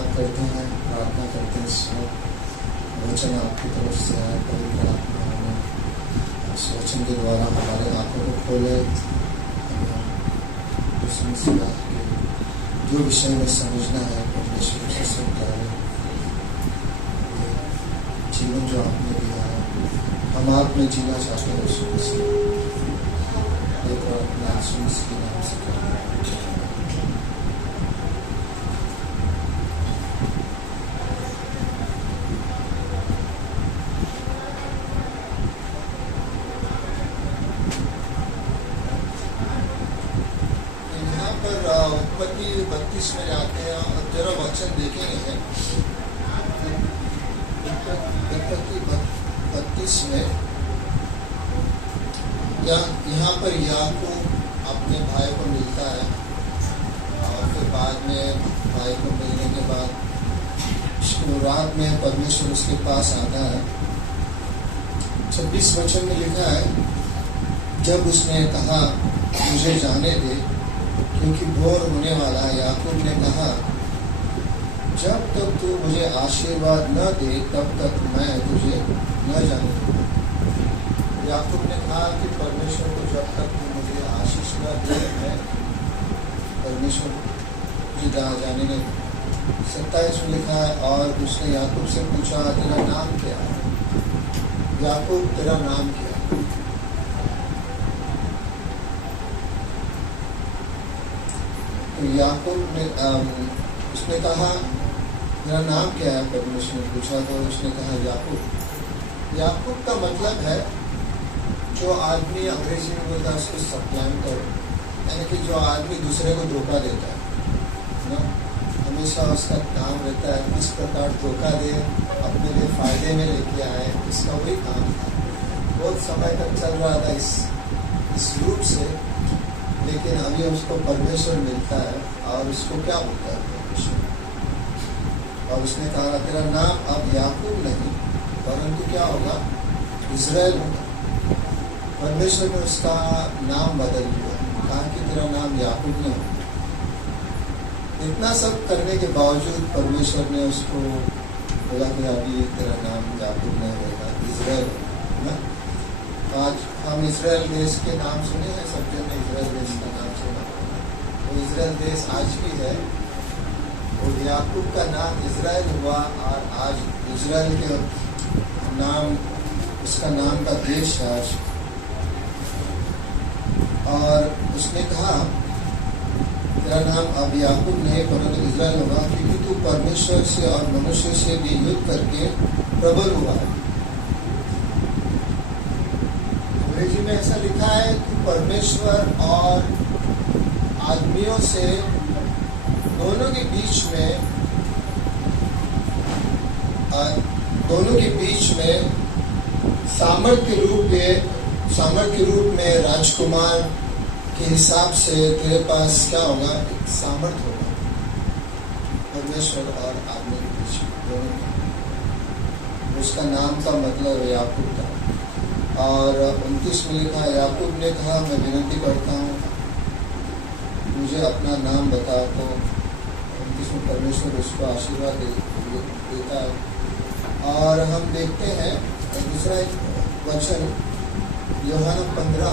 धन्यवाद करते हैं, प्रार्थना करते हैं इस वचन आपकी तरफ से आए। पवित्र आत्मा हमें इस वचन के द्वारा हमारे आंखों को खोले, जो विषय में समझना है परमेश्वर से समझाए। जीवन जो आपने दिया है हम आप में जीना चाहते हैं, उसको प्रार्थना यीशु के नाम से उत्पत्ति 32 में जाते हैं और जरा वचन देखेंगे। उत्पत्ति 32 में यहाँ पर याकूब अपने भाई को मिलता है और फिर बाद में भाई को मिलने के बाद रात में परमेश्वर उसके पास आता है। 26 वचन में लिखा है, जब उसने कहा मुझे जाने दे क्योंकि भोर होने वाला है। याकूब ने कहा, जब तक तू मुझे आशीर्वाद न दे तब तक मैं तुझे न जानूं। याकूब ने कहा कि परमेश्वर को जब तक तू मुझे आशीष न दे मैं परमेश्वर तुझे जाने नहीं। 27 में लिखा है, और उसने याकूब से पूछा, तेरा नाम क्या है? याकूब, तेरा नाम क्या है? याकूब ने उसने कहा, मेरा नाम क्या है? परमेश्वर ने पूछा तो उसने कहा याकूब। याकूब का मतलब है जो आदमी, अंग्रेजी में बोलता है उसको सप्लांटर, यानी कि जो आदमी दूसरे को धोखा देता है ना, हमेशा उसका काम रहता है किस प्रकार धोखा दे, अपने लिए फायदे में लेके आए, इसका वही काम था। बहुत समय तक चल रहा था इस रूप से, लेकिन अभी उसको परमेश्वर मिलता है और उसको क्या बोलता है परमेश्वर, और उसने कहा तेरा नाम अब याकूब नहीं परंतु क्या होगा? इज़राइल होगा। परमेश्वर ने उसका नाम बदल दिया, कहा कि तेरा नाम याकूब नहीं होगा। इतना सब करने के बावजूद परमेश्वर ने उसको बोला कि अभी तेरा नाम याकूब नहीं होगा, इज़राइल होगा। आज हम इज़राइल देश के नाम सुने हैं, सब जन ने इज़राइल देश का नाम सुना। वो इज़राइल देश आज भी है, और याकूब का नाम इज़राइल हुआ और आज इज़राइल के नाम, उसका नाम का देश है आज। और उसने कहा तेरा नाम अब याकूब नहीं परंतु इज़राइल होगा, क्योंकि तू परमेश्वर से और मनुष्य से भी युद्ध करके प्रबल हुआ है। अंग्रेजी में ऐसा लिखा है कि परमेश्वर और आदमियों से दोनों के बीच में सामर्थ्य के रूप में राजकुमार के हिसाब से तेरे पास क्या होगा? एक सामर्थ्य होगा परमेश्वर और आदमी के बीच में, दोनों में। उसका नाम का मतलब है याकूब था। और 29 में लिखा, याकूब ने कहा मैं विनती करता हूँ मुझे अपना नाम बता। तो 29 में परमेश्वर उसको आशीर्वाद देता है। और हम देखते हैं दूसरा एक वचन यूहन्ना 15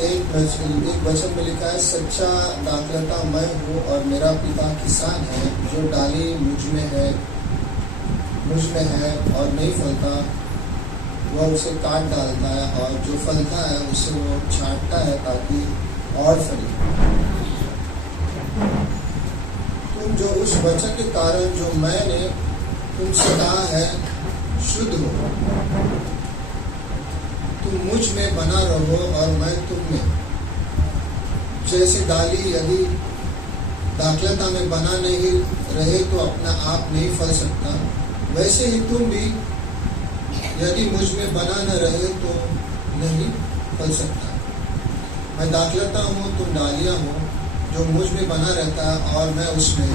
एक वचन में लिखा है, सच्चा दाखलता मैं हूँ और मेरा पिता किसान है। जो डाली मुझ में है और नहीं फलता वह उसे काट डालता है, और जो फलता है उसे वो छांटता है ताकि और फले। तुम जो उस वचन के कारण जो मैंने तुमसे कहा है शुद्ध हो, तुम मुझ में बना रहो और मैं तुम में। जैसे डाली यदि दाखलता में बना नहीं रहे तो अपना आप नहीं फल सकता, वैसे ही तुम भी यदि मुझ में बना न रहे तो नहीं फल सकता। मैं दाखलता हूँ, तुम डालियाँ हो। जो मुझ में बना रहता है और मैं उसमें,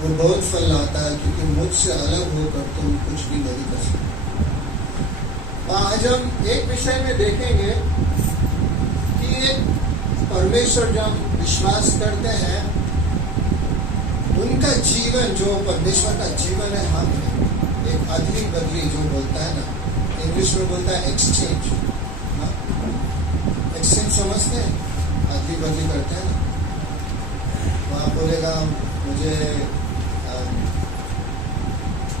वो बहुत फल लाता है, क्योंकि मुझसे अलग होकर तुम कुछ भी नहीं कर सकते। आज हम एक विषय में देखेंगे कि एक परमेश्वर जब विश्वास करते हैं, उनका जीवन जो परमेश्वर का जीवन है, हम एक अदली बदली जो बोलता है ना, इंग्लिश में बोलता है एक्सचेंज। एक्सचेंज समझते हैं, अदली बदली करते हैं ना। तो आप बोलेगा मुझे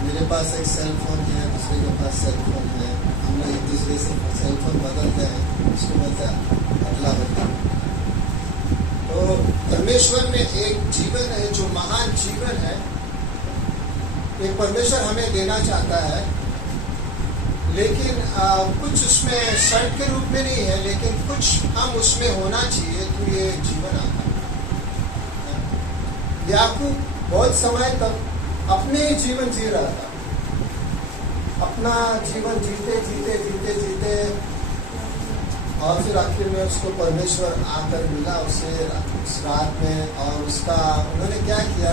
मेरे पास एक सेल फोन है, दूसरे के पास सेल फोन है, हम लोग एक दूसरे से सेल फोन बदलते हैं, उसको बोलते हैं अदला बदली। तो परमेश्वर में एक जीवन है जो महान जीवन है, ये परमेश्वर हमें देना चाहता है, लेकिन कुछ उसमें शर्त के रूप में नहीं है, लेकिन कुछ हम उसमें होना चाहिए तो ये जीवन आता है। याकूब बहुत समय तक अपने ही जीवन जी रहा था, अपना जीवन जीते जीते जीते जीते, और फिर आखिर में उसको परमेश्वर आकर मिला उसे उस रात में, और उसका उन्होंने क्या किया,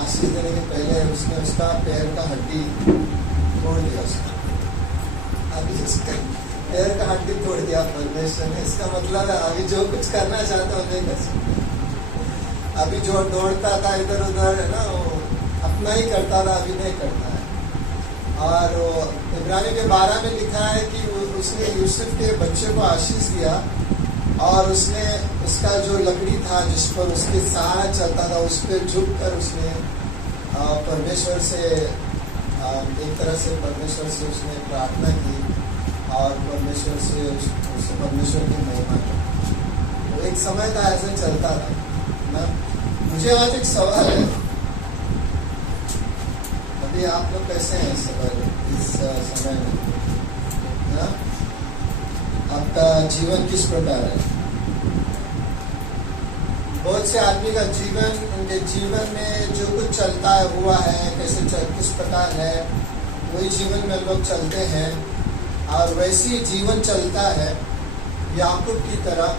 आशीष देने के पहले उसने उसका पैर का हड्डी तोड़ दिया उसका। अभी उसका पैर का हड्डी तोड़ दिया परमेश्वर ने। इसका मतलब है अभी जो कुछ करना चाहता है नहीं कर सकता। अभी जो दौड़ता था इधर उधर, है ना, वो अपना ही करता था, अभी नहीं करता है। और इब्रानी के 12 में लिखा है कि उसने यूसुफ के बच्चे को आशीष दिया, और उसने उसका जो लकड़ी था जिस पर उसके सहारा चलता था, उस पर झुक कर उसने परमेश्वर से एक तरह से परमेश्वर से उसने प्रार्थना की, और परमेश्वर से परमेश्वर की महिमा की। तो एक समय था ऐसे चलता था ना। मुझे आज एक सवाल है, अभी आप लोग कैसे हैं इस समय में ना? आपका जीवन किस प्रकार है? बहुत से आदमी का जीवन, उनके जीवन में जो कुछ चलता है हुआ है, किस प्रकार है, वही जीवन में लोग चलते हैं, और वैसे ही जीवन चलता है याकूब की तरह,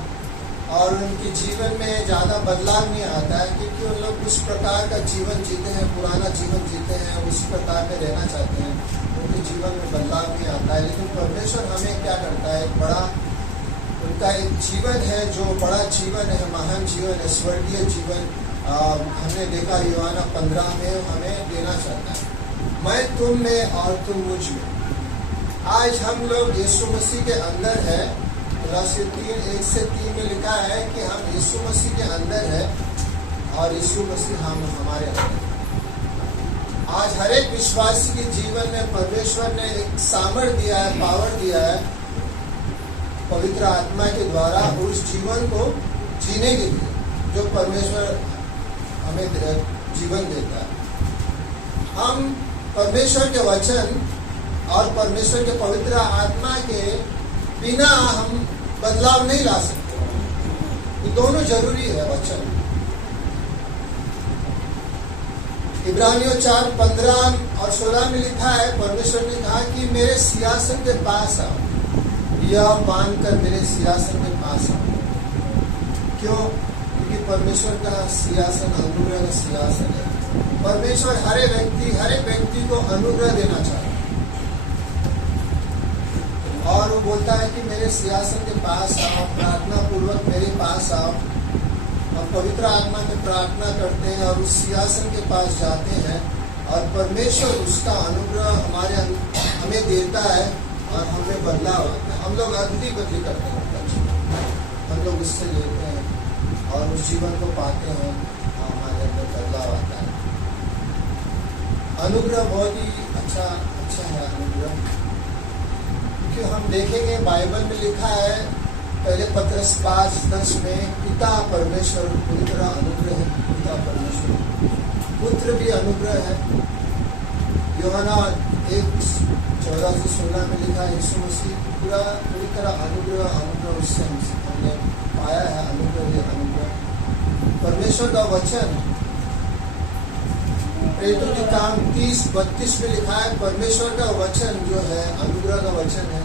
और उनके जीवन में ज़्यादा बदलाव नहीं आता है, क्योंकि उन लोग उस प्रकार का जीवन जीते हैं, पुराना जीवन जीते हैं, उस प्रकार में रहना चाहते हैं, उनके जीवन में बदलाव नहीं आता है। लेकिन परमेश्वर हमें क्या करता है, बड़ा उनका एक जीवन है जो बड़ा जीवन है, महान जीवन है, स्वर्गीय जीवन। हमने देखा यूहन्ना 15 में हमें देना चाहता है, मैं तुम में और तुम मुझ में। आज हम लोग यीशु मसीह के अंदर है। 1:3 में लिखा है कि हम यीशु मसीह के अंदर है, और यीशु मसीह हम हमारे अंदर। आज हर एक विश्वासी के जीवन में परमेश्वर ने एक सामर्थ्य दिया है, पावर दिया है, पवित्र आत्मा के द्वारा उस जीवन को जीने के लिए जो परमेश्वर हमें जीवन देता है। हम परमेश्वर के वचन और परमेश्वर के पवित्र आत्मा के बिना हम बदलाव नहीं ला सकते। ये दोनों जरूरी है। वचन इब्रानियों 4:15 और 16 में लिखा है, परमेश्वर ने कहा कि मेरे सिंहासन के पास आओ, यह मानकर मेरे सिंहासन के पास आओ। क्यों? क्योंकि परमेश्वर का सिंहासन अनुग्रह का सिंहासन है। परमेश्वर हर एक व्यक्ति को अनुग्रह देना चाहता है, और वो बोलता है कि मेरे सिंहासन के पास आओ, प्रार्थना पूर्वक मेरे पास आओ। हम पवित्र आत्मा में प्रार्थना करते हैं और उस सिंहासन के पास जाते हैं, और परमेश्वर उसका अनुग्रह हमें देता है, और हमें बदलाव आता है। हम लोग अदली बदली करते हैं, हम लोग उससे लेते हैं और उस जीवन को पाते हैं, और हमारे अंदर बदलाव आता है। अनुग्रह बहुत ही अच्छा है अनुग्रह, क्योंकि हम देखेंगे बाइबल में लिखा है, पहले पत्रस 5:10 में, पिता परमेश्वर पूरी तरह अनुग्रह है। पिता परमेश्वर, पुत्र भी अनुग्रह है। यूहन्ना 1:14-16 में लिखा है, यीशु मसीह पूरी तरह अनुग्रह उससे हमने पाया है। अनुग्रह परमेश्वर का वचन प्रेरितों के काम 30:32 में लिखा है, परमेश्वर का वचन जो है अनुग्रह का वचन है,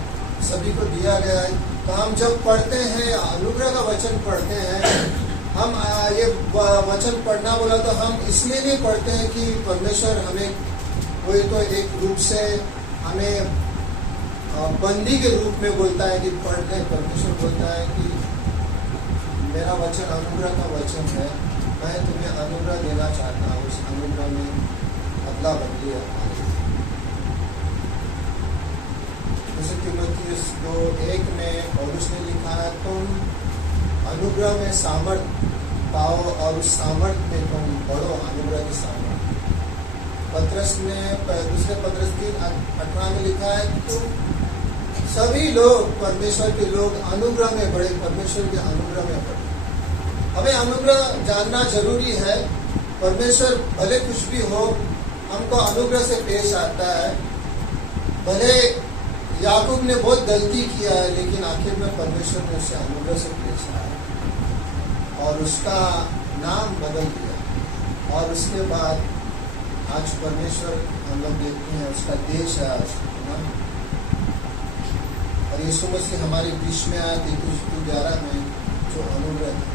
सभी को दिया गया है। तो हम जब पढ़ते हैं अनुग्रह का वचन पढ़ते हैं, हम ये वचन पढ़ना बोला तो हम इसलिए नहीं पढ़ते हैं कि परमेश्वर हमें कोई तो एक रूप से हमें बंदी के रूप में बोलता है कि पढ़ ले। परमेश्वर बोलता है कि मेरा वचन अनुग्रह का वचन है, मैं तुम्हें अनुग्रह देना चाहता हूँ। उस अनुग्रह में अदला बदली है हमारी। जैसे तीमुथियुस 2:1 में पौलुस ने लिखा है, तुम अनुग्रह में सामर्थ पाओ और उस सामर्थ में तुम बढ़ो, अनुग्रह की सामर्थ। पत्रस ने दूसरे पत्रस 3:18 में लिखा है कि तुम सभी लोग, परमेश्वर के लोग अनुग्रह में बढ़े, परमेश्वर के अनुग्रह में बढ़े। हमें अनुग्रह जानना जरूरी है। परमेश्वर भले कुछ भी हो, हमको अनुग्रह से पेश आता है। भले याकूब ने बहुत गलती किया है, लेकिन आखिर में परमेश्वर ने उसे अनुग्रह से पेश आया और उसका नाम बदल दिया। और उसके बाद आज परमेश्वर हम लोग देखते हैं, उसका देश है आज, और यीशु मसीह हमारे बीच में आया 11 में, जो अनुग्रह है।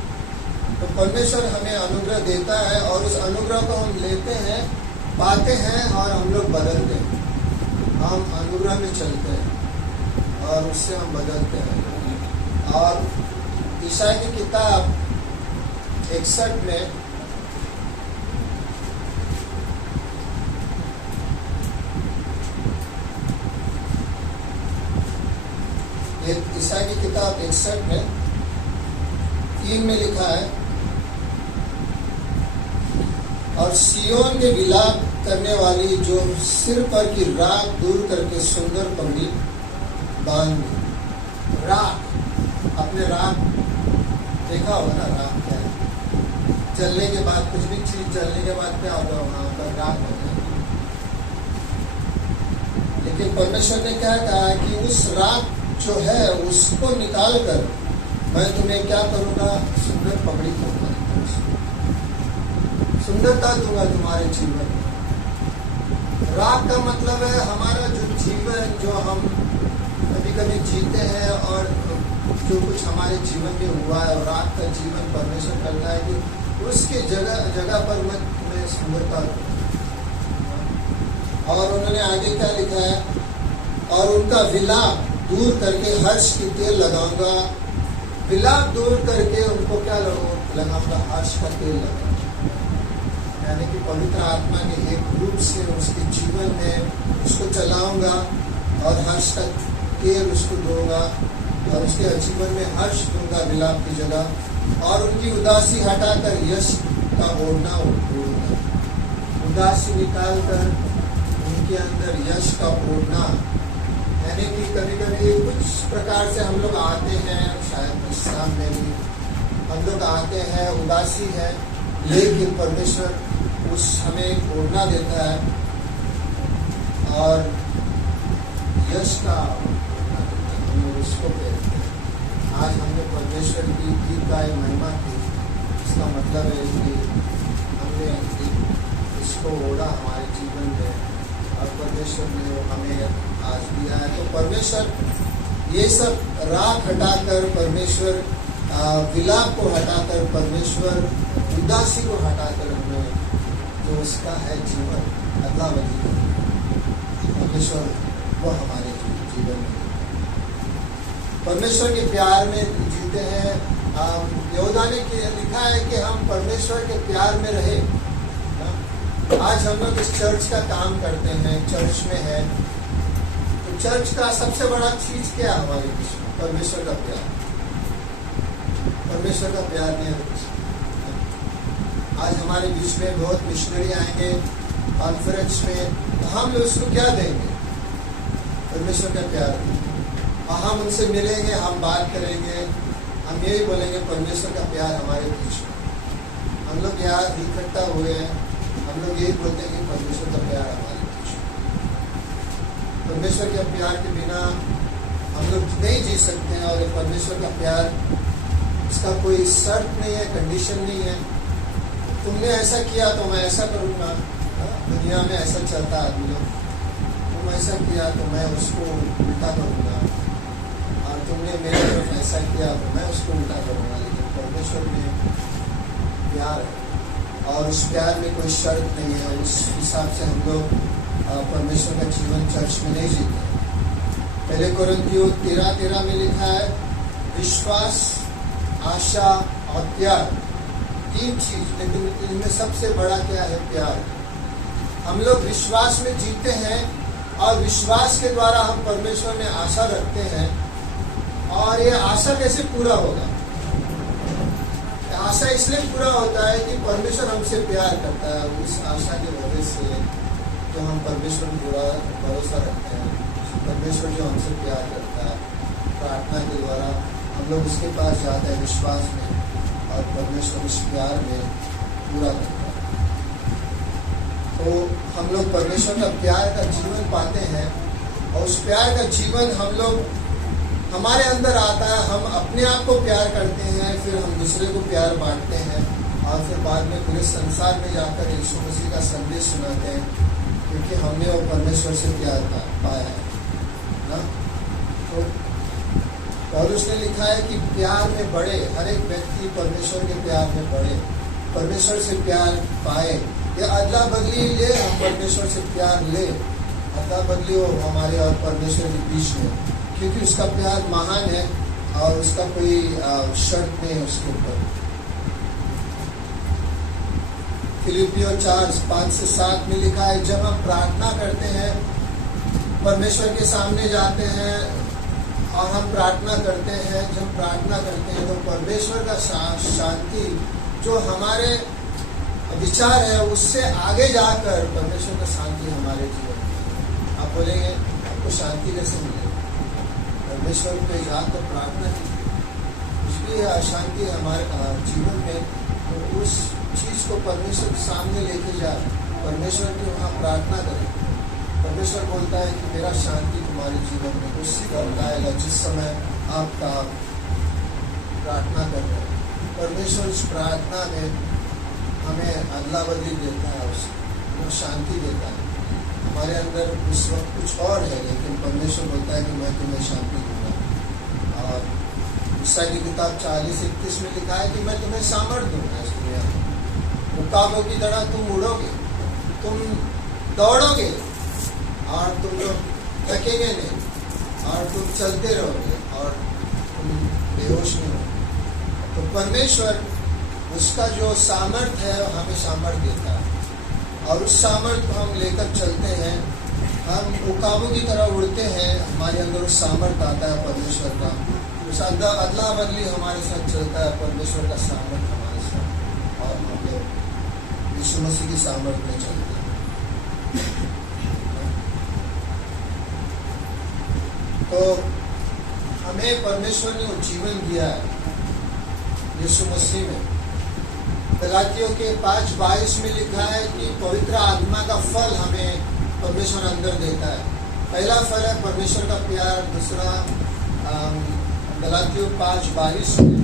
तो परमेश्वर हमें अनुग्रह देता है और उस अनुग्रह को हम लेते हैं, पाते हैं और हम लोग बदलते हैं। हम अनुग्रह में चलते हैं और उससे हम बदलते हैं। और ईसाई की किताब 61 में ईसाई की किताब 61 में 3 में लिखा है, और सियोन के विलाप करने वाली जो सिर पर की राख दूर करके सुंदर पगड़ी बांध। राख, अपने राख देखा होगा ना, राख क्या है? जलने के बाद, कुछ भी चीज जलने के बाद क्या होगा, वहां पर राख हो जाएगी। लेकिन परमेश्वर ने क्या कहा कि उस राख जो है उसको निकाल कर मैं तुम्हें क्या करूंगा, सुंदर पगड़ी दूंगा, सुंदरता दूंगा तुम्हारे जीवन में। राग का मतलब है हमारा जो जीवन, जो हम कभी कभी जीते हैं और जो कुछ हमारे जीवन में हुआ है, और राग का जीवन परमेश्वर करता है कि उसके जगह पर मैं तुम्हें सुंदरता दूंगा। और उन्होंने आगे क्या लिखा है, और उनका विलाप दूर करके हर्ष की तेल लगाऊंगा। विलाप दूर करके उनको क्या लगाऊंगा, हर्ष का तेल लगाऊंगा। यानी कि पवित्र आत्मा के एक रूप से उसके जीवन में उसको चलाऊंगा और हर्ष का तेल उसको दूंगा और उसके जीवन में हर्ष दूंगा विलाप की जगह। और उनकी उदासी हटाकर यश का ओढ़ना ओढ़ूंगा। उदासी निकाल कर उनके अंदर यश का ओढ़ना। यानी कि कभी कभी कुछ प्रकार से हम लोग आते हैं, शायद इस शाम में भी हम लोग आते हैं, उदासी है, लेकिन परमेश्वर उस हमें ओढ़ना देता है और यश का हम लोग उसको कहते हैं। आज हमने परमेश्वर की गीत गाए, महिमा की, इसका मतलब है कि हमने इसको ओढ़ा हमारे जीवन में और परमेश्वर ने वो हमें आज दिया है। तो परमेश्वर ये सब राख हटाकर, परमेश्वर विलाप को हटाकर, परमेश्वर उदासी को हटाकर हमें जो उसका है जीवन अदला बदली, परमेश्वर वो हमारे जीवन में परमेश्वर के प्यार में जीते हैं। यहूदा ने लिखा है कि हम परमेश्वर के प्यार में रहे। आज हम लोग इस चर्च का काम करते हैं, चर्च में है, तो चर्च का सबसे बड़ा चीज क्या है हमारे बीच में? परमेश्वर का प्यार। परमेश्वर का प्यार नहीं है। आज हमारे बीच में बहुत मिशनरी आएंगे कॉन्फ्रेंस में, तो हम लोग उसको क्या देंगे? परमेश्वर का प्यार। और हम उनसे मिलेंगे, हम बात करेंगे, हम यही बोलेंगे परमेश्वर का प्यार हमारे बीच में। हम लोग यहाँ इकट्ठा हुए हैं, हम लोग यही बोलते हैं कि परमेश्वर का प्यार हमारे बीच में। परमेश्वर के प्यार के बिना हम लोग नहीं जी सकते हैं। और परमेश्वर का प्यार, इसका कोई शर्त नहीं है, कंडीशन नहीं है। तुमने ऐसा किया तो मैं ऐसा करूँगा। दुनिया में ऐसा चलता है आदमी लोग, तुम ऐसा किया तो मैं उसको उल्टा करूँगा, और तुमने मेरे तरफ ऐसा किया तो मैं उसको उल्टा करूँगा। लेकिन परमेश्वर में प्यार है और उस प्यार में कोई शर्त नहीं है। उस हिसाब से हम लोग परमेश्वर का जीवन चर्च में नहीं जीते। पहले कोरिन्थियों 13:13 में लिखा है, विश्वास, आशा और प्यार, 3 चीज, लेकिन इनमें सबसे बड़ा क्या है? प्यार। हम लोग विश्वास में जीते हैं और विश्वास के द्वारा हम परमेश्वर में आशा रखते हैं। और ये आशा कैसे पूरा होगा? आशा इसलिए पूरा होता है कि परमेश्वर हमसे प्यार करता है। उस आशा की वजह से जो हम परमेश्वर में पूरा भरोसा रखते हैं, परमेश्वर जो हमसे प्यार करता है, प्रार्थना के द्वारा हम लोग उसके पास जाते हैं विश्वास में और परमेश्वर उस प्यार में पूरा करता है। तो हम लोग परमेश्वर का प्यार का जीवन पाते हैं और उस प्यार का जीवन हम लोग हमारे अंदर आता है। हम अपने आप को प्यार करते हैं, फिर हम दूसरे को प्यार बांटते हैं और फिर बाद में पूरे संसार में जाकर यीशु मसीह का संदेश सुनाते हैं, क्योंकि हमने वो परमेश्वर से प्यार पाया है ना। तो पौलुस ने लिखा है कि प्यार में बढ़े, हर एक व्यक्ति परमेश्वर के प्यार में बढ़े, परमेश्वर से प्यार पाए। या अदला बदली ले, हम परमेश्वर से प्यार ले, अदला बदली हो हमारे और परमेश्वर के बीच में, क्योंकि उसका प्यार महान है और उसका कोई शर्त नहीं है उसके ऊपर। फिलिपियों 4:5-7 में लिखा है, जब हम प्रार्थना करते हैं, परमेश्वर के सामने जाते हैं और हम प्रार्थना करते हैं, जब प्रार्थना करते हैं तो परमेश्वर का शांति जो हमारे विचार है उससे आगे जाकर परमेश्वर का शांति हमारे जीवन में। आप बोलेंगे आपको शांति कैसे मिलेगी? परमेश्वर पे जाकर प्रार्थना कीजिए। कुछ भी अशांति हमारे जीवन में, तो उस चीज को परमेश्वर के सामने लेके जाए, परमेश्वर की वहाँ प्रार्थना करें। परमेश्वर बोलता है कि मेरा शांति तुम्हारे जीवन में उसी वक्त आएगा जिस समय आपका प्रार्थना कर रहे हैं। परमेश्वर उस प्रार्थना में हमें अदला बदली देता है, उसको शांति देता है। हमारे अंदर उस वक्त कुछ और है, लेकिन परमेश्वर बोलता है कि मैं तुम्हें शांति दूंगा। और ईसाई की किताब 40:31 में लिखा है कि मैं तुम्हें सामर्थ दूंगा इस दुनिया में। उकाबों की तरह तुम उड़ोगे, तुम दौड़ोगे और तुम लोग थकेंगे नहीं और तुम चलते रहोगे और तुम बेहोश नहीं होगे। तो परमेश्वर उसका जो सामर्थ है हमें सामर्थ देता है और उस सामर्थ को हम लेकर चलते हैं। हम उकाबों की तरह उड़ते हैं, हमारे अंदर उस सामर्थ आता है परमेश्वर का। उस अदला बदली हमारे साथ चलता है परमेश्वर का सामर्थ हमारे साथ, और हम लोग यीशु मसीह की सामर्थ में चलते हैं। तो हमें परमेश्वर ने वो जीवन दिया है यीशु मसीह में। गलातियों के 5:22 में लिखा है कि पवित्र आत्मा का फल हमें परमेश्वर अंदर देता है। पहला फल है परमेश्वर का प्यार, दूसरा गलातियों 5:22 में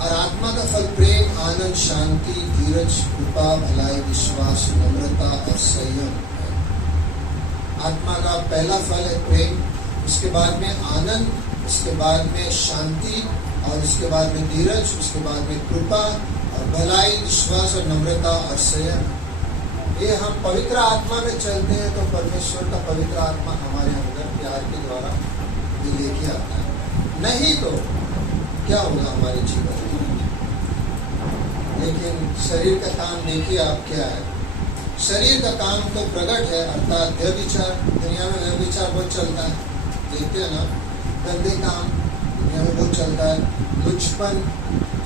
और आत्मा का फल प्रेम, आनंद, शांति, धीरज, कृपा, भलाई, विश्वास, नम्रता और संयम है। आत्मा का पहला फल है प्रेम, उसके बाद में आनंद, उसके बाद में शांति और उसके बाद में धीरज, उसके बाद में कृपा और भलाई, विश्वास और नम्रता और संयम। ये हम पवित्र आत्मा में चलते हैं तो परमेश्वर का पवित्र आत्मा हमारे अंदर प्यार के द्वारा ये लेके आता है। नहीं तो क्या होगा हमारे जीवन में? लेकिन शरीर का काम देखिए आप क्या है। शरीर का काम तो प्रकट है, अर्थात व्यभिचार। दुनिया में व्यभिचार बहुत चलता है, देखते हैं ना, गंदे काम दुनिया में बहुत चलता है। लुचपन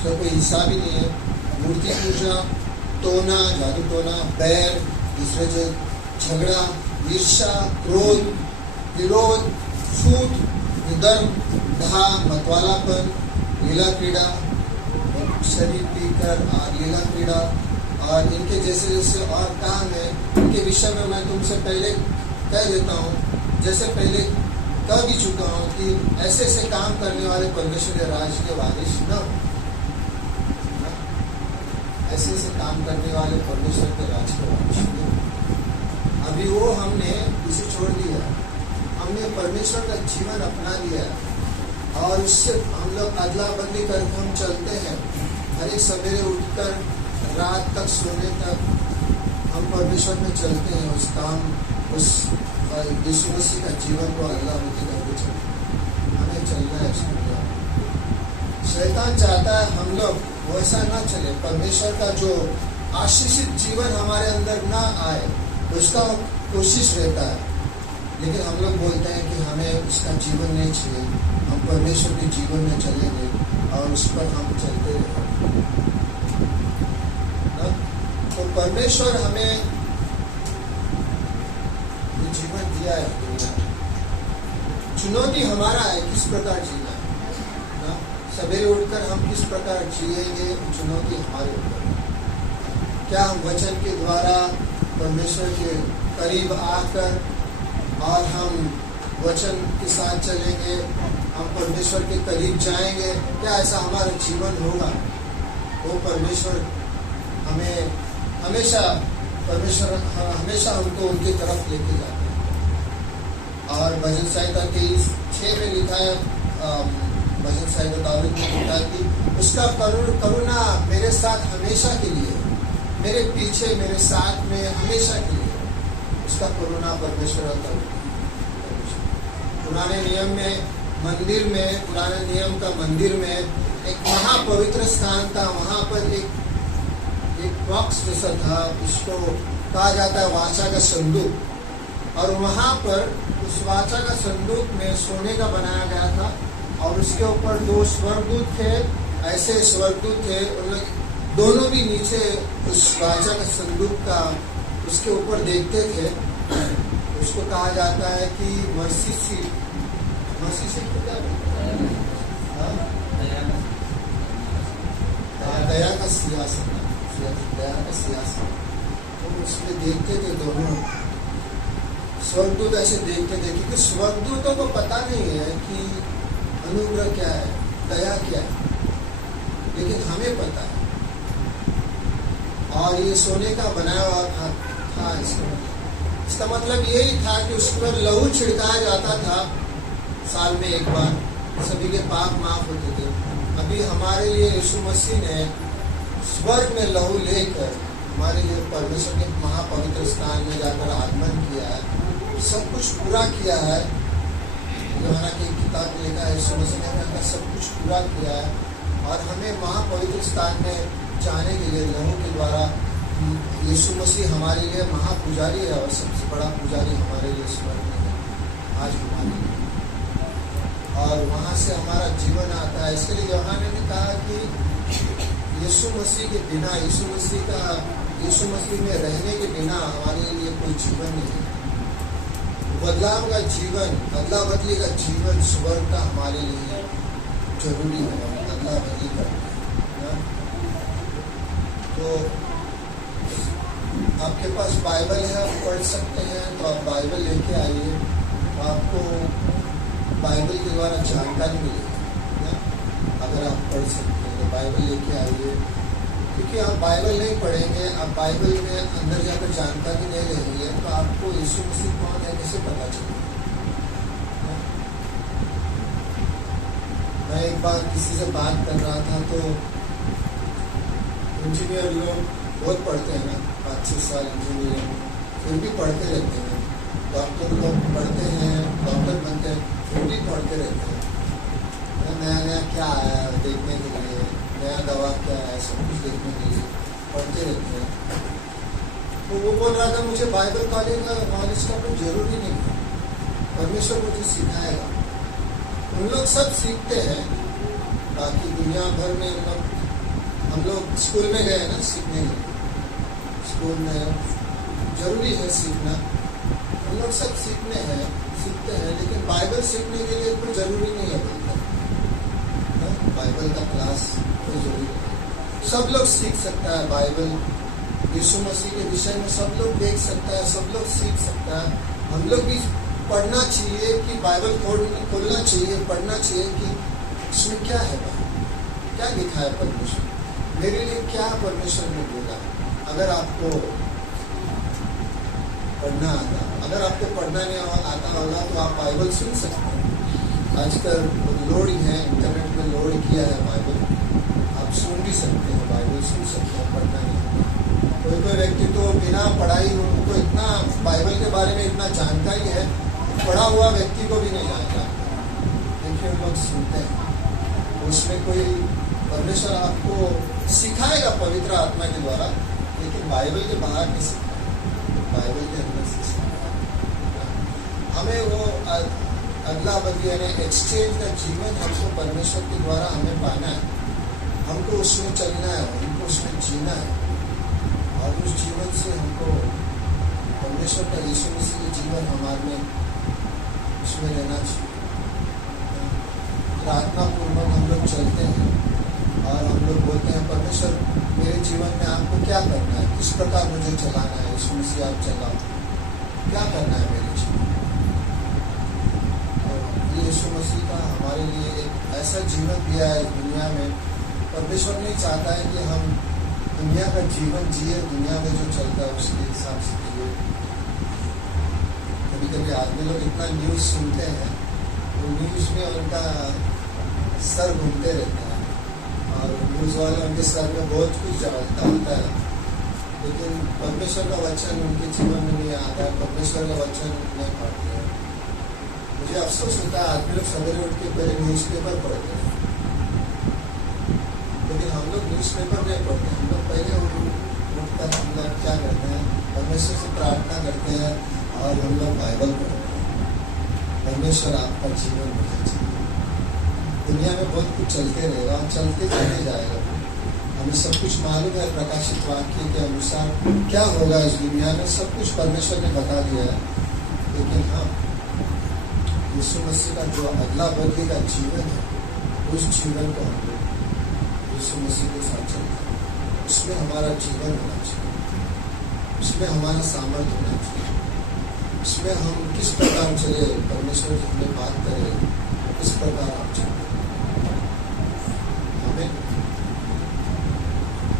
जो कोई हिसाब ही नहीं है, मूर्ति पूजा, टोना, जादू टोना, बैर, दूसरे जो झगड़ा, ईर्ष्या, क्रोध, विरोध, झूठ, विधर्म, धा, मतवालापन, लीला क्रीड़ा, शरीर पीकर और लीला क्रीड़ा और इनके जैसे जैसे और काम है, इनके विषय में मैं तुमसे पहले कह देता हूँ, जैसे पहले कह भी चुका हूँ कि ऐसे ऐसे काम करने वाले परमेश्वर के राज के वारिस न, ऐसे ऐसे काम करने वाले परमेश्वर के राज के वारिस न। अभी वो हमने उसे छोड़ दिया, हमने परमेश्वर का जीवन अपना लिया, और उससे हम लोग अदला बदली करके हम चलते हैं। हर एक सवेरे उठकर रात तक सोने तक हम परमेश्वर में चलते हैं। उस काम उस यीशु मसीह का जीवन को अदला बदली करके चलते, हमें चलना है इस दुनिया में। शैतान चाहता है हम लोग वैसा ना चले, परमेश्वर का जो आशीषित जीवन हमारे अंदर ना आए, उसका कोशिश रहता है। लेकिन हम लोग बोलते हैं कि हमें उसका जीवन नहीं चाहिए, हम परमेश्वर के जीवन में चलेंगे और उस पर हम चलते रहेंगे। तो परमेश्वर हमें ये जीवन दिया है दुनिया में। चुनौती हमारा है किस प्रकार जीना है। सवेरे उठकर हम किस प्रकार जिएंगे, चुनौती हमारे ऊपर है। क्या हम वचन के द्वारा परमेश्वर के करीब आकर और हम वचन के साथ चलेंगे, हम परमेश्वर के करीब जाएंगे, क्या ऐसा हमारा जीवन होगा? वो परमेश्वर हमें हमेशा हमको उनकी तरफ लेके जाते हैं। और भजन संहिता 23:6 में लिखा है, भजन संहिता दाऊद ने लिखा कि उसका करुणा मेरे साथ हमेशा के लिए, मेरे पीछे मेरे साथ में हमेशा के लिए उसका करुणा परमेश्वर का। पुराने नियम में मंदिर में, पुराने नियम का मंदिर में एक महापवित्र स्थान था। वहाँ पर एक बॉक्स जैसा था, इसको कहा जाता है वाचा का संदूक। और वहाँ पर उस वाचा का संदूक में सोने का बनाया गया था और उसके ऊपर 2 स्वर्गदूत थे। ऐसे स्वर्गदूत थे, उन लोग दोनों भी नीचे उस वाचा का संदूक का उसके ऊपर देखते थे। उसको कहा जाता है कि मर्सी सीट को क्या दया का सिंहासन, दया का सिंहासन। तो उसमें देखते थे दोनों स्वर्गदूत, ऐसे देखते थे, क्योंकि स्वर्गदूतों को पता नहीं है कि अनुग्रह क्या है, दया क्या है, लेकिन हमें पता है। और ये सोने का बनाया हुआ था। इसका मतलब यही था कि उस पर लहू छिड़काया जाता था साल में एक बार, सभी के पाप माफ होते थे। अभी हमारे लिए यीशु मसीह ने स्वर्ग में लहू लेकर हमारे लिए परमेश्वर के महापवित्र स्थान में जाकर आगमन किया है, सब कुछ पूरा किया है। यूहन्ना की किताब में लिखा है यीशु मसीह ने सब कुछ पूरा किया है और हमें महापवित्र स्थान में जाने के लिए लहू के द्वारा यीशु मसीह हमारे लिए महापुजारी है और सबसे बड़ा पुजारी हमारे लिए स्वर्ग में है आज हमारे लिए। और वहाँ से हमारा जीवन आता है। इसके लिए यूहन्ना ने कहा कि यीशु मसीह के बिना, यीशु मसीह में रहने के बिना हमारे लिए कोई जीवन नहीं है। बदलाव का जीवन, अदला बदली का जीवन स्वर्ग का हमारे लिए जरूरी है। अदला बदली करते हैं। तो आपके पास बाइबल है, आप पढ़ सकते हैं, तो आप बाइबल लेके आइए, तो आपको बाइबल के द्वारा जानकारी मिलेगी। अगर आप पढ़ सकते हैं तो बाइबल लेके आइए, क्योंकि आप बाइबल नहीं पढ़ेंगे, आप बाइबल में अंदर जाकर जानकारी नहीं लेंगे, तो आपको यीशु मसीह कौन है कैसे पता चलेगा। मैं एक बार किसी से बात कर रहा था, तो इंजीनियर लोग बहुत पढ़ते हैं ना, 5-6 साल इंजीनियर, फिर भी पढ़ते रहते हैं। डॉक्टर लोग पढ़ते हैं, डॉक्टर बनते हैं, फिर भी पढ़ते रहते हैं। नया नया क्या आया है देखने के लिए, नया दवा क्या है, सब कुछ देखने के लिए पढ़ते रहते हैं। तो वो बोल रहा था मुझे बाइबल कॉलेज का कोई जरूरी नहीं है, परमेश्वर मुझे सिखाएगा। उन लोग सब सीखते हैं, बाकी दुनिया भर में हम लोग स्कूल में गए ना सीखने के लिए, स्कूल में जरूरी है सीखना, हम लोग सब सीखते हैं, लेकिन बाइबल सीखने के लिए कोई जरूरी नहीं है। बाइबल का क्लास कोई जरूरी नहीं, सब लोग सीख सकता है बाइबल। यीशु मसीह के विषय में सब लोग देख सकता है, सब लोग सीख सकता है। हम लोग भी पढ़ना चाहिए कि बाइबल खोलना चाहिए, पढ़ना चाहिए कि इसमें क्या है, क्या लिखा है परमेश्वर मेरे लिए, क्या परमेश्वर ने बोला। अगर आपको पढ़ना आता, अगर आपको पढ़ना नहीं आता होगा तो आप बाइबल सुन सकते हैं, आजकल लोड है, इंटरनेट में लोड किया है बाइबल, आप सुन भी सकते हैं, बाइबल सुन सकते हैं, पढ़ना नहीं। कोई कोई व्यक्ति तो बिना पढ़ाई, उनको इतना बाइबल के बारे में इतना जानकारी है, पढ़ा हुआ व्यक्ति को भी नहीं जानता। देखिए हम लोग सुनते हैं, उसमें कोई परमेश्वर आपको सिखाएगा पवित्र आत्मा के द्वारा, लेकिन बाइबल के बाहर नहीं सिखाएगा, बाइबल के अंदर से सिखाएगा। हमें वो अगला बदली यानी एक्सचेंज का जीवन हमको परमेश्वर के द्वारा हमें पाना है, हमको उसमें चलना है, हमको उसमें जीना है, और उस जीवन से हमको परमेश्वर का यीशु मसीह का जीवन हमारे में उसमें रहना चाहिए। प्रार्थना पूर्वक हम लोग चलते हैं और हम लोग बोलते हैं परमेश्वर मेरे जीवन में आपको क्या करना है, किस प्रकार मुझे चलाना है, यीशु मसीह आप चलाओ, क्या करना है मेरे जीवन में। तो यीशु मसीह का हमारे लिए एक ऐसा जीवन दिया है दुनिया में। परमेश्वर नहीं चाहता है कि हम दुनिया का जीवन जिए, दुनिया में जो चलता है उसके हिसाब से जिए। कभी कभी आदमी लोग इतना न्यूज़ सुनते हैं, तो न्यूज़ में उनका सर घूमते रहते हैं, और न्यूज़ वाले उनके सर में बहुत कुछ डालता होता है, लेकिन परमेश्वर का वचन उनके जीवन में नहीं आता है, परमेश्वर का वचन नहीं पढ़ते हैं। मुझे अफसोस होता है, आदमी लोग सवेरे उठ के पहले न्यूज़पेपर पढ़ते हैं, लेकिन हम लोग न्यूज़पेपर नहीं पढ़ते। हम लोग पहले उठकर हम लोग क्या करते हैं, परमेश्वर से प्रार्थना करते हैं और हम लोग बाइबल पढ़ते हैं। परमेश्वर आपका जीवन मुझे चाहिए। दुनिया में बहुत कुछ चलते रहेगा और चलते जाएगा। हमें सब कुछ मालूम है, प्रकाशित वाक्य के अनुसार क्या होगा इस दुनिया में, सब कुछ परमेश्वर ने बता दिया है। लेकिन हाँ, यीशु मसीह का जो अगला बदली का जीवन है, उस जीवन को हम लोग यीशु मसीह के साथ चलते हैं, उसमें हमारा जीवन होना चाहिए, उसमें हमारा सामर्थ्य होना चाहिए, उसमें हम किस प्रकार चले, परमेश्वर से हमें बात करें, किस प्रकार आप चले।